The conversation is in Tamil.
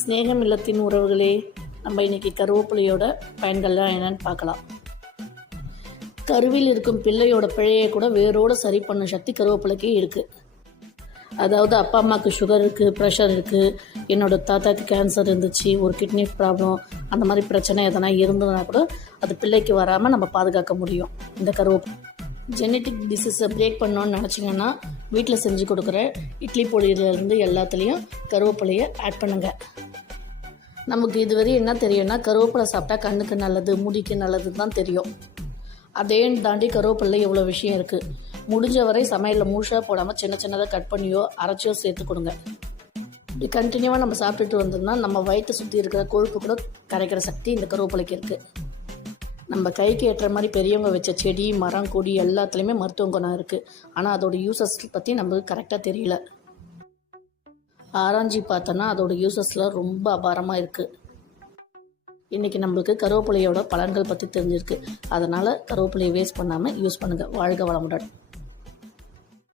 ஸ்நேகம் இல்லத்தின் உறவுகளே நம்ம இன்னைக்கு கருவேப்பிலையோட பயன்கள்லாம் என்னன்னு பார்க்கலாம். கருவில் இருக்கும் பிள்ளையோட பிழையை கூட வேரோடு சரி பண்ண சக்தி கருவேப்பிலைக்கு இருக்குது அதாவது அப்பா அம்மாவுக்கு சுகர் இருக்குது ப்ரெஷர் இருக்குது என்னோடய தாத்தாக்கு கேன்சர் இருந்துச்சு ஒரு கிட்னி ப்ராப்ளம் அந்த மாதிரி பிரச்சனை எதனா இருந்ததுன்னா கூட அது பிள்ளைக்கு வராமல் நம்ம பாதுகாக்க முடியும். இந்த கருவேப்பிலை. ஜெனட்டிக் டிசீஸை பிரேக் பண்ணோன்னு நினச்சிங்கன்னா வீட்டில் செஞ்சு கொடுக்குற இட்லி பொடியிலேருந்து எல்லாத்துலேயும் கருவேப்பிலையை ஆட் பண்ணுங்கள் நமக்கு இதுவரை என்ன தெரியும்னா கருவேப்பிலை சாப்பிட்டா கண்ணுக்கு நல்லது முடிக்கு நல்லது தான் தெரியும். அதையும் தாண்டி கருவேப்பிலை எவ்வளோ விஷயம் இருக்குது முடிஞ்ச வரை சமையலில் முழுசாக போடாமல் சின்ன சின்னதாக கட் பண்ணியோ அரைச்சியோ சேர்த்து கொடுங்க. இப்படி கண்டினியூவாக நம்ம சாப்பிட்டுட்டு வந்தோம்னா நம்ம வயிற்றை சுற்றி இருக்கிற கொழுப்பு கூட கரைக்கிற சக்தி இந்த கருவேப்பிலைக்கு இருக்குது நம்ம கைக்கு ஏற்ற மாதிரி பெரியவங்க வச்ச செடி மரம் கொடி எல்லாத்துலேயுமே மருத்துவ குணம் இருக்குது ஆனால் அதோட யூசஸ் பற்றி நம்மளுக்கு கரெக்டாக தெரியல. ஆராய்ஞ்சி பார்த்தோன்னா அதோட யூசஸ்லாம் ரொம்ப அபாரமாக இருக்குது இன்றைக்கி நம்மளுக்கு கருவேப்பிலையோட பலன்கள் பற்றி தெரிஞ்சிருக்கு. அதனால் கருவேப்பிலையை வேஸ்ட் பண்ணாமல் யூஸ் பண்ணுங்கள் வாழ்க வளமுடன்.